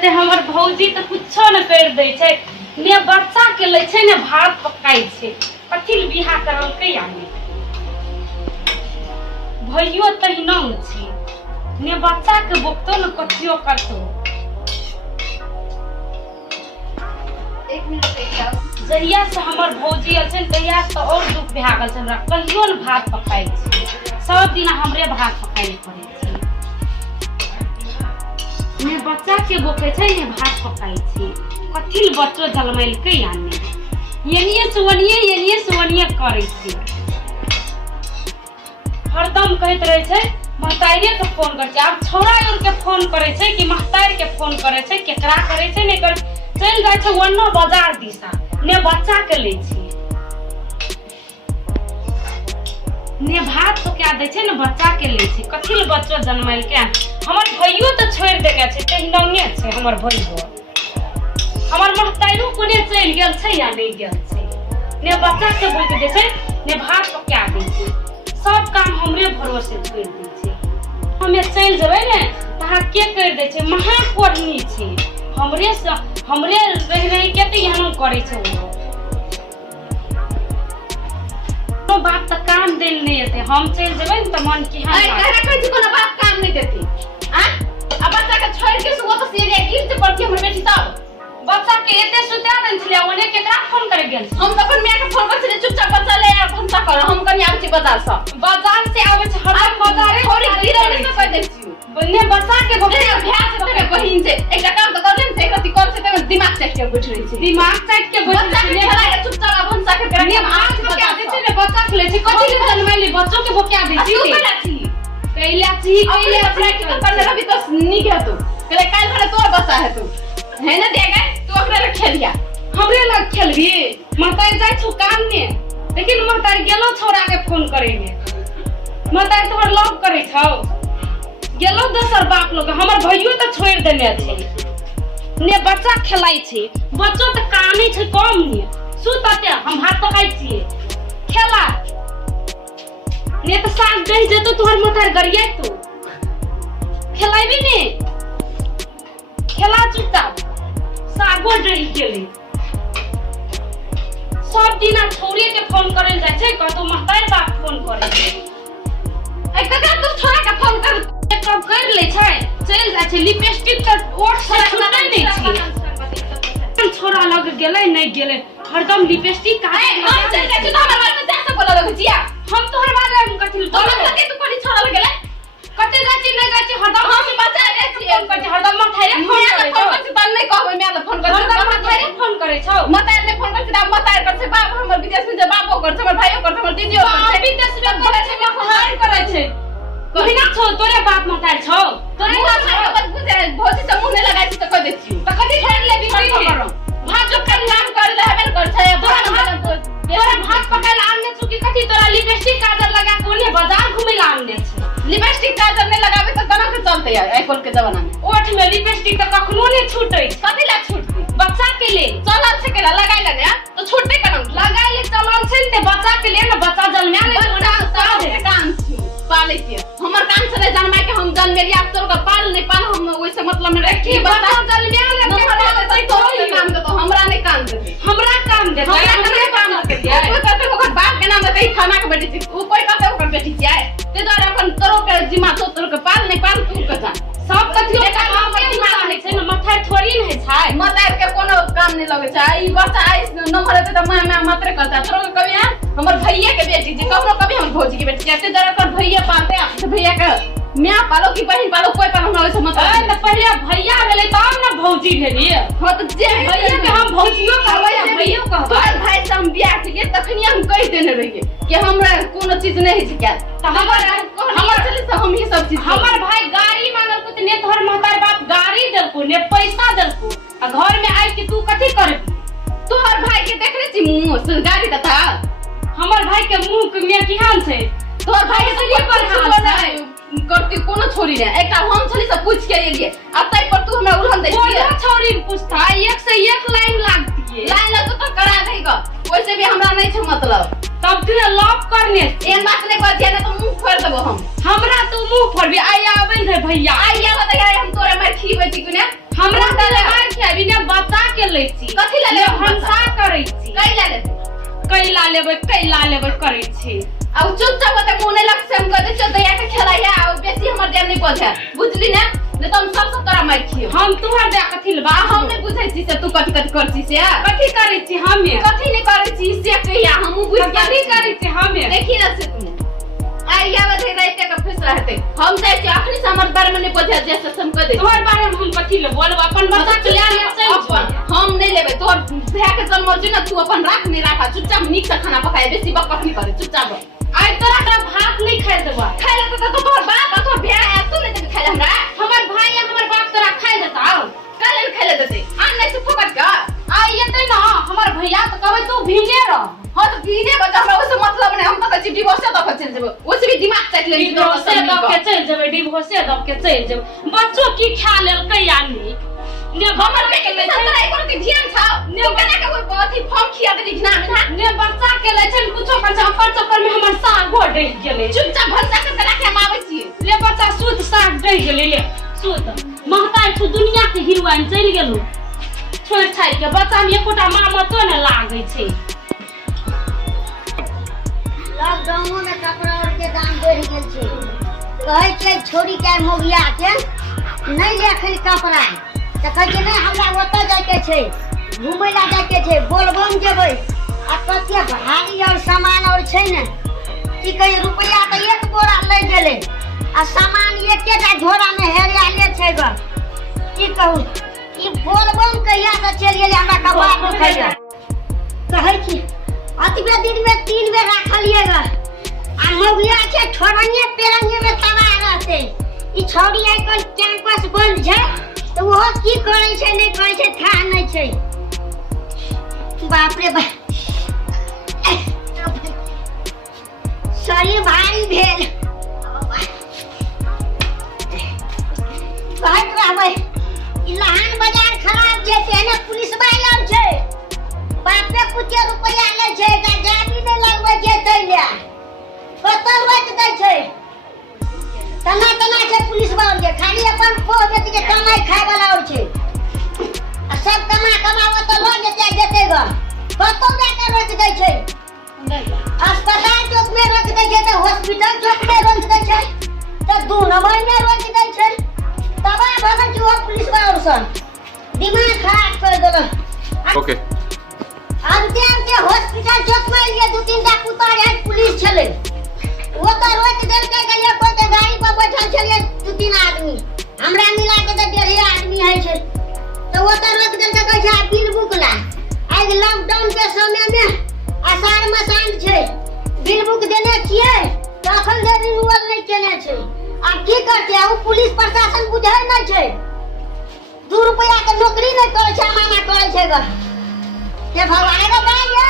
हेते हमर भौजी त कुछो न कर दै छै ने बच्चा के लै छै ने भात पकाई छै कथि बिहा करल के यानी भइयो तहिना छै ने बच्चा के बोकतो न कथियो करतो। एक मिनट जहिया से हमर भौजी आल छै तहिया से और दुख भए गेल छै हमरा कहियो न भात पकाई छै सब दिन हमरे भात पकाई पड़े छै ने बच्चा के बोके छै ने भात पकाई छै कथि बच्चो जलमैल के यानी येनिए सुवनिए करे छै हरदम कहत रहे छै महतारी के फोन कर छै। अब छौड़ा और के फोन करे छै कि महतारी के फोन करे छै केकरा करे छै ने कर चल जाय छै वन्नो बाजार दिशा ने बच्चा के ले छी ने भात तो क्या दे छै ने बच्चा के ले छी कथि ले बच्चो जन्मैल के हमर भइयो त छोड़ देगे छै तहिनंगे छै हमर भइयो हमर महतारी कोने चल गेल छै या नहीं गेल छै ने बच्चा के बोल दे छै ने भात तो क्या दे छै सब काम हमरे भरोसे छोड़ दे छै हमे चल जेबै ने तहा के कर दे छै महा कोढ़नी छै हमरे रह के त यहां करे छै वो बात त काम देल नहीं हेते हम चल जेबै न त मन की हां कहरा कहै छी कोनो बात काम नहीं देती आ अब बच्चा के छोड़ के सुबह तो सीरिया गिफ्ट पड़ती हमर बेटी तब बच्चा के एते सुता देन छलिया ओने केकरा फोन करे गेल हम त अपन माय के फोन कर छले चुपचाप बच्चा ले आ भंसा कर हम कनी आबै छी बाजार से आवे छै हर बाजारे थोड़ी गिरौनी से कह दे छी बन्ने बच्चा के बोले भ्यास से बहिन से एकटा काम त कर ले से एकरती कर से त दिमाग सेट के बैठ रही छी दिमाग साइड के बच्चा के खेला के चुपचाप भंसा के कर ने आज बच्चा दे छै ने बच्चा के ले छै कथि ले जन्मैली बच्चों के बोकिया दे छी कैला छी के करने रवि तो नी के तू कहले काल भरे तोर बच्चा है तू है ना देगा तू ओकरा लग खेलिया हमरे लग खेलबी महतारी जाय छु काम ने लेकिन महतारी गेलो छोरा के फोन करे में महतारी तोहर लव करे छौ गेलो दोसर बाप लोग हमर भइयो त छोड़ देने छै ने बच्चा खेलाई छै बच्चो त कानी छै कम ने सुतते हम भात पकाई छिए खेला ने त साग दही जेतो तोहर महतारी गरिया तू खेलाइबी ने खेला चुपचाप सागो डरी गेले सब दिना छोरी के फोन करे जाय छै कहतो महतारी बाप फोन करे छै ए कका तू छोरा के फोन कर कब कर ले छै चल जाय छै लिपस्टिक त ओठ से छुटै नै छै छोरा लग गेलै नै गेलै हरदम लिपस्टिक काहे हम चल जाय छी त हमर बारे में जाके बोला लग जिया हम तोहर बारे में कथि बोला के तू कोनी छोरा लग गेलै कते जाय छी नै जाय छी हरदम हम बचा रे छी फोन कर हरदम महतारी फोन करे फोन कर त नै कहबै मैं फोन कर महतारी फोन करे छौ महतारी ने फोन कर त महतारी कर छै बाप हमर विदेश में जे बाबो कर छै हमर भाइयो कर छै हमर दीदियो कर छै विदेश में करे छै फोन करे छै कहि ना छौ तोरे बाप महतारी छौ तोरे बाप बस बुझे भौजी से मुंह नै लगाइ छी त कह दे छी त कथि छोड़ ले बिगड़ी करो भात जो काम कर ले हेबे कर छै तोरा भात पकाइल आनने छु कि कथि तोरा लिपस्टिक काजल लगा के ओने बाजार घुमै ला आनने छै लिपस्टिक काजल नै लगाबे त कना के चलते यार आइफोन के जमाना में ओठ में लिपस्टिक त कखनो नै छूटै कथि ला छूटती बच्चा के ले चलन से केला लगाइ लगे तो छूटबे करम लगाइ ले चलन छै ने बच्चा के ले ना बच्चा जन्मा ले बच्चा काम छी पाले के हमर काम से जन्मा के हम जन्मेली आप सब का पाल नै पाल हम ओइसे मतलब में रखी बच्चा जन्मा ले तो काम दे तो हमरा नै काम दे हमरा काम दे हमरा काम के दिया कोई कहते ओकर बाप के नाम दे खाना के बेटी छी उ कोई कहते ओकर बेटी छी आए ते द्वारा अपन तोरो के जिम्मा तो तोर के पाल नै पाल तू के जान सब कथियो काम के जिम्मा है छै ना माथा थोड़ी नै छै मतार के कोनो काम नै लगे छै ई बच्चा आई नंबर है त मैं मात्र करता तोरो कभी हां हमर भैया के बेटी जी कखनो कभी हम भौजी के बेटी जाते जरा कर भैया पाते आप भैया के मैं पालो की बहन पालो कोई पालो हमरा वैसे मतलब त पहिले भैया भेलै तब ना भौजी भेली हां त जे भैया के हम भौजियो कहबै या भैयो कहबै तोर भाई से हम बियाह केलिए तखनी हम कह देने रहिए कि हमरा कोनो चीज नै है क्या त हमर चले से हम ही सब चीज हमर भाई गाड़ी मांगल को ने तोहर महतार बाप गाड़ी देलको ने पैसा देलको आ घर में आइ कि तू कथि करबी तोहर भाई के देखले छी मुंह से गाड़ी देता हमर भाई के मुंह के में केहन छै तोहर भाई के लिए पर हाल नै करती कोनो छोरी नै एकटा हम छली से पूछ के एलिए अब तै पर तू हमरा उड़न दै छी कोनो छोरी पूछता एक से एक लाइन लागती है लाइन लग तो करा देगा वैसे भी हमरा नै छै मतलब तब तू लॉक करने एन बात नै बात है ना तो मुंह फोड़ देबो हम। हमरा तो मुंह फोड़बी आई आबै रे भैया आई या बता यार हम तोरे मार खीबै छी कुने हमरा तले मार खियाबी ने बच्चा के लै छी कथि ला लेब हमसा करै छी कैला लेबै करै छी आ चुपचाप बता मुने लग से हम कहते छ दया के खेलाया आ बेसी हमर देर नहीं पहुंचे बुझली ना ने तुम सब तोरा मार खियो हम तुहर दे कथि लबा हम नहीं बुझै छी से तू कथि करछी से कथि करै छी हमे कथि नहीं करै छी से कहिया हम बुझ कथि करै छी हमे देखी ना से तुम आई या बता रहते का फैसला रहते हम चाहे छी अखनी से हमर बारे में नहीं पहुंचे जैसे हम कह दे तोहर बारे में हम कथि ले बोलब अपन बच्चा के ले चल हम नहीं लेबे तोर भैया के जन्म छी ना तू अपन राख नहीं राखा चुपचाप नीक से खाना पकाए बेसी बकवास नहीं करे चुपचाप आई तोरा का भात नहीं खाए देबा खाए ले तो तोर बाप और तोर भैया है तू नहीं खाए हमरा हमर भाई या हमर बाप तोरा खाए देता काले खाए ले देते आन नहीं से फोकट का आई एते ना हमर भैया तो कहबै तू भीगे रह हां तो भीगे बता हमरा उससे मतलब नहीं हम तो कहै छी डिवोर्स दे के चल जेबो ओसे भी दिमाग चट ले डिवोर्स दे के चल जेबै डिवोर्स दे के चल जेबै बच्चों की खा लेल कै आनी ने हमर के ले संतरा एको के ध्यान था ने बना के कोई बहुत ही फॉर्म खिया दे दिखना में ने बच्चा के ले चल कुछो कर चक्कर चक्कर में हमर साग हो डह गेलै चुपचाप भरसा के राखे हम आबै छी ले बच्चा सूत साग डह गेलै ले सूत महताई तू दुनिया के हीरोइन चल गेलु छोड़ छाड़ के बच्चा में एकोटा मामतो न लागै छै लॉकडाउन में कपड़ा और के दाम बढ़ गेल छै कहै छै छोरी के मोगिया के नहीं ले खल कपड़ा त कहै छै नहीं हमरा ओतऽ जाय के छै घुमै ला जाय के छै बोलबम जेबै आ कते भारी और सामान और छै ने की कहि रुपया त एक बोरा ले गेलै आ सामान एकेटा झोरा में हेरियाले छै ग की कहू ई बोलबम कहिया से चल गेलै हमरा कपड़ा न खैया कहै छी अतबे दिन में 3 बेर राखलिएगा आ मौगिया छै छोरंगे पेरंगे में तबा रहते ई छौड़ी आई कोन कैंपस बंद छै तो वो की करे छै नहीं करे छै था नहीं छै बाप रे बाप शरीर भारी भेल कहत रहबै ई लहान बाजार खराब छै तेने पुलिस वाला और छै बापे कुछ रुपया ले छै गाड़ी में लगबै छै तैले कत रोक दै छै तना छै पुलिस वाला के खाली अपन खो देती के कमाई खाए वाला और छै आ सब कमाओ तो लो देते ग कतो जाके रोक दै छै अस्पताल चौक में रोक दै छै तो हॉस्पिटल चौक में रोक दै छै तो 2 नंबर में रोक दै छै तबा भगन जो पुलिस वाला सन दिमाग खराब कर देला ओके अंते हॉस्पिटल चौक में ये 2-3 टा कुत्ता है पुलिस चले वो तो रोक देल के गया कोई गाड़ी पर बैठल छलिए 2-3 आदमी हमरा मिला के तो 1.5 आदमी है छै तो वो तो रोक देल के कहै छै बिल बुक ला आज लॉकडाउन के समय में आषाढ़ मसान छै बिल बुक देने छियै तो अखन जे रिन्यूअल नहीं केने छै आ की करते आ पुलिस प्रशासन बुझै नहीं छै 2 रुपया के नौकरी नहीं करे छै मामा करे छै ग ये भगवान रे भाई रे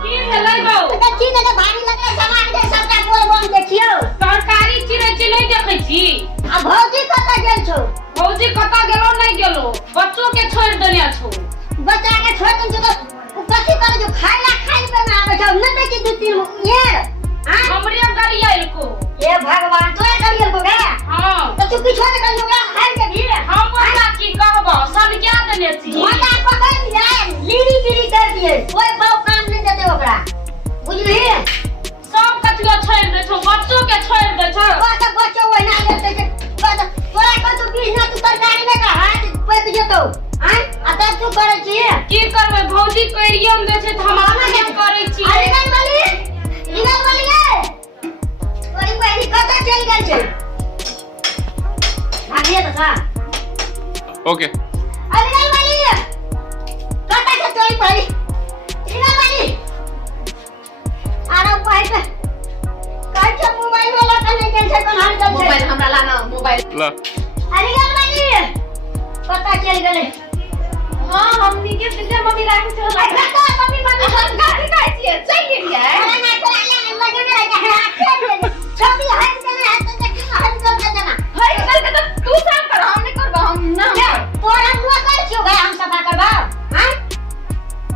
की भेलै बौ त की ने भारी लगे सामान के सबटा बोलबम देखियो सरकारी चिड़ै नहीं देखै छी आ भौजी कतऽ गेल छौ भौजी कतऽ गेलो नहीं गेलो बच्चों के छोड़ देने छौ बच्चा के छोड़ दिन तो उ कथि करे जो खाई पे ना आबै छौ न देखि 2-3 येर हां हमरे गरियल को हे भगवान तोरा गरियल को गे हां तो तू किछो न कर ओकरा खाइ के भी हम ओकरा की कहबो सब क्या देने छी माता पकड़ लिया लीड़ी बीड़ी कर दिए कोई बाप काम नहीं देते ओकरा बुझली सब कथियो छोड़ दे छौ बच्चों के छोड़ दे छौ बात बच्चो ओइ ना देते छै बात तोरा कतौ बिजनेस तू सरकारी में का हाथ पैक जेतौ हैं आ त तू करे छी की करबै भौजी करियम दे छै त हम आना के करै छी अरे नहीं वाली है तोरी बहनी कतऽ चल गेल छै भागिए त का ओके अरे नहीं वाली कतऽ छै तोरी बहनी नहीं वाली आरो पाइप काय छै मोबाइल वाला कने गेल छै कोन हाल चल छै मोबाइल हमरा लाना मोबाइल ला अरे नहीं वाली कतऽ चल गेलै हां हमनी के सीधे मम्मी लाके चल कतऽ मम्मी हम गाड़ी खाइ छियै चल गेलियै अरे ना तोरा लगे में रह है हाथ छवि हाथ के हाथ से देखी हाथ कर देना हाय कल के तू काम कर हम नहीं करबो हम ना तोरा नौकर छियो भाई हम सफा करबा हैं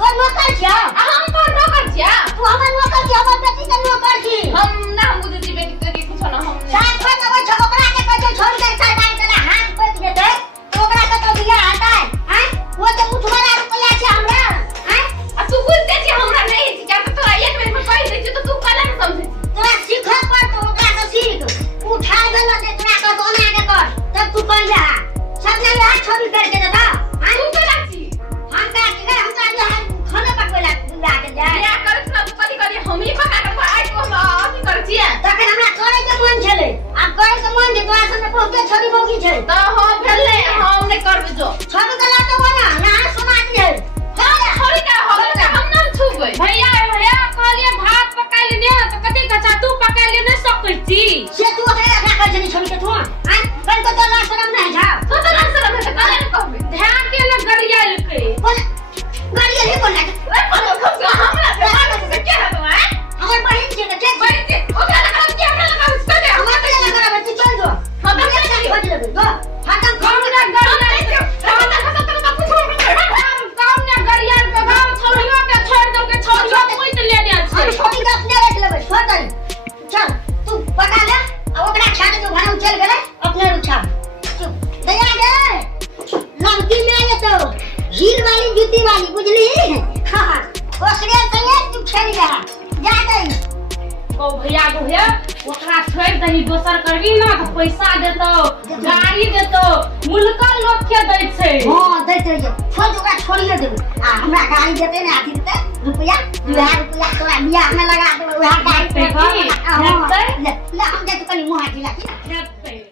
तो नौकर छियो हम तो नौकर छिया तू हमर नौकर छी हमर बेटी के नौकर छी हम ना हम बुझी बेटी के बहुते छोरी मोगी छै तो हो भेले हम नहीं करबे जो छोड़ गला तो वो ना सुना दी है छोड़ी का हो गया हम ना छुबै भैया भैया कहलिए भात पकाइ ले तो कथि कचा तू पकाइ ले नहीं सकै छी से तू अकेला क्या कर छनी छोरी के तू हां बन को तो लाश शरम नहीं झा तो ना सर में काले न कहबे ध्यान के न गरियाल के बोल गाड़ी ले बोल ना रे बोलो खस हमरा से मानो से क्या है तुम्हारे हमर बहन छै के बड़ी के ओकरा लगा के हमरा लगा उसका दे हमर पे लगा रहा तू चल जो हम तो क्या करी खोज लेबे दो हाथम कौन ना गरियाल कौन ना गरियाल पे गांव छोड़ियो के छोड़ दो के छोड़ियो कोई तो लेने छै छोटी का अपने रख लेबे छोड़ दे चल तू पका ले आ ओकरा छाड़ जो भाई चल गेले अपने उठा चुप दया दे लंकी में आए तो हील वाली जूती वाली बुझली हां ओसरे संगे तू खेल रहा जा दे ओ भैया ओकरा छोड़ दही दोसर करबी ना तो पैसा देतो गाड़ी देतो मुल्का लोग के दै छै हां दैत रहिए छोड़ ओकरा छोड़िए देबे आ हमरा गाड़ी देते ने आदि देते रुपया 2000 रुपया तोरा बियाह में लगा देबे वह गाड़ी पे देतै हां ले हम दे तो कनी मुंह हाथ हिला देतै